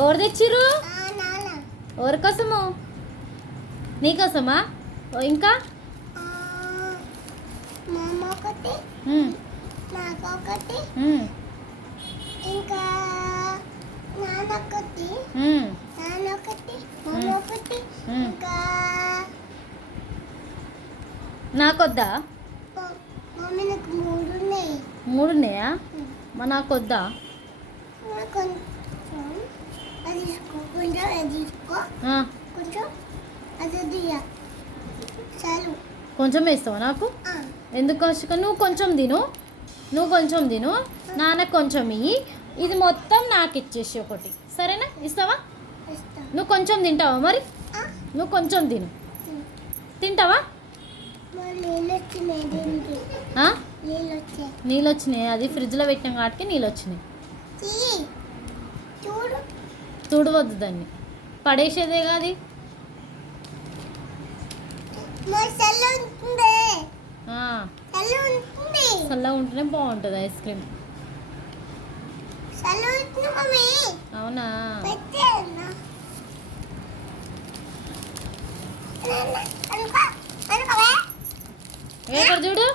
ఎవరు తెచ్చిర్రు? ఎవరి కోసము? నీకోసమా? ఇంకా ఇంకా నాన్నొకటి ఇంకా నాకొద్దా? మమ్మీ నాకు మూడు ఉన్నాయి. మూడు ఉన్నాయా? మా నాకొద్దా? కొంచెం అది తీసుకో, కొంచెం అది తీసుకో, కొంచెం అది తీయ చాలు. కొంచెం వేస్తావా నాకు? ఎందుకు అవసరం? నువ్వు కొంచెం తిను, నువ్వు కొంచెం తిను, నాన్నకు కొంచెం ఇయ్యి, ఇది మొత్తం నాకు ఇచ్చేసి ఒకటి, సరేనా? ఇస్తావా? నువ్వు కొంచెం తింటావా మరి? నువ్వు కొంచెం తిను. తింటావా? నీళ్ళు వచ్చినాయి, అది ఫ్రిడ్జ్లో పెట్టిన కాబట్టి నీళ్ళు వచ్చినాయి. తుడవద్దు దాన్ని, పడేసేదే కాదు. చల్లగా ఉంటేనే బాగుంటుంది ఐస్ క్రీమ్. అవునా? చూడు.